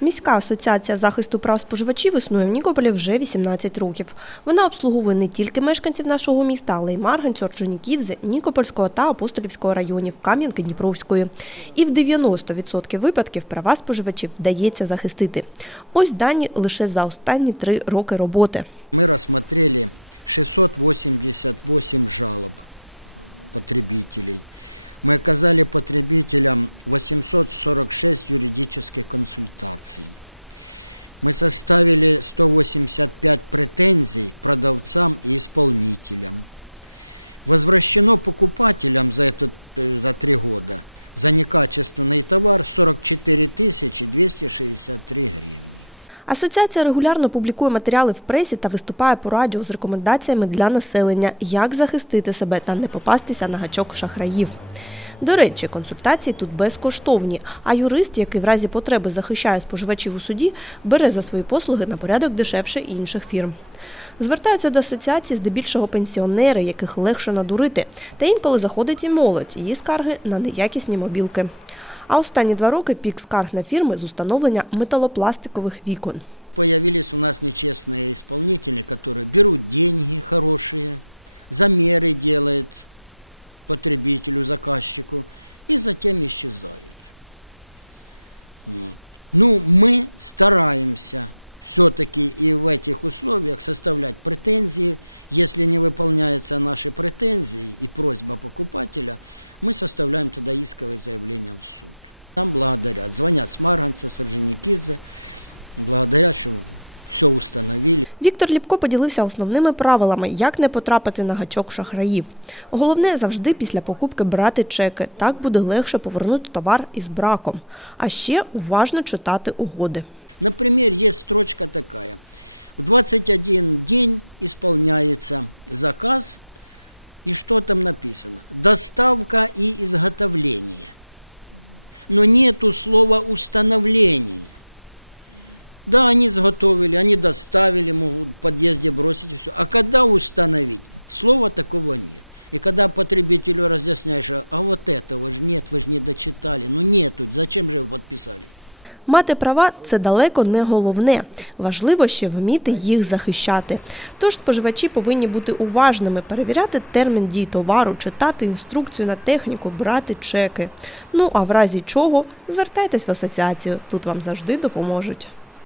Міська асоціація захисту прав споживачів існує в Нікополі вже 18 років. Вона обслуговує не тільки мешканців нашого міста, але й Марганцю, Орджонікідзе, Нікопольського та Апостолівського районів Кам'янки Дніпровської. І в 90% випадків права споживачів вдається захистити. Ось дані лише за останні три роки роботи. Мы рассмотрели 688 жалоб потребителей Мы оказали потребителям 846 юридических консультаций. Мы составили 185 претензий продавцам и исполнителям. Возвращено покупателям за, этот, э, за три года за некачественный товар 44 263 гривны. Асоціація регулярно публікує матеріали в пресі та виступає по радіо з рекомендаціями для населення, як захистити себе та не попастися на гачок шахраїв. До речі, консультації тут безкоштовні, а юрист, який в разі потреби захищає споживачів у суді, бере за свої послуги на порядок дешевше інших фірм. Звертаються до асоціації здебільшого пенсіонери, яких легше надурити, та інколи заходить і молодь, її скарги на неякісні мобілки. А останні два роки пік скарг на фірми з установлення металопластикових вікон. Появились у нас нечестные исполнители, которые берут деньги хорошие, замеры делают потребителю, заказчику и затем исчезают. Вот. Ну, мы стараемся все-таки и в этих условиях составлять претензии. Если не выполняются наши претензии и просьба покупателя, мы составляем тогда исковое заявление в суд. Нам благодарят, звонят с Марганца, с Орджоникидзе, благодарят, что все установили. Віктор Ліпко поділився основними правилами, як не потрапити на гачок шахраїв. Головне завжди після покупки брати чеки. Так буде легше повернути товар із браком. А ще уважно читати угоди. Например, есть строчка такая. В 21 день исполняется заказ, и что там написано? Доставка и изготовление. Но нету слова установление. Да, они изготовили, они доставили, могут в подъезде бросить и все. А когда установить? Слова такого нет. И когда потребителю разъясняешь, а- а вот этого же нет, вы же не дочитали. Ну нету, зачем же вы подписали? Мати права це далеко не головне. Важливо ще вміти їх захищати. Тож споживачі повинні бути уважними, перевіряти термін дії товару, читати інструкцію на техніку, брати чеки. Ну а в разі чого звертайтесь в асоціацію. Тут вам завжди допоможуть.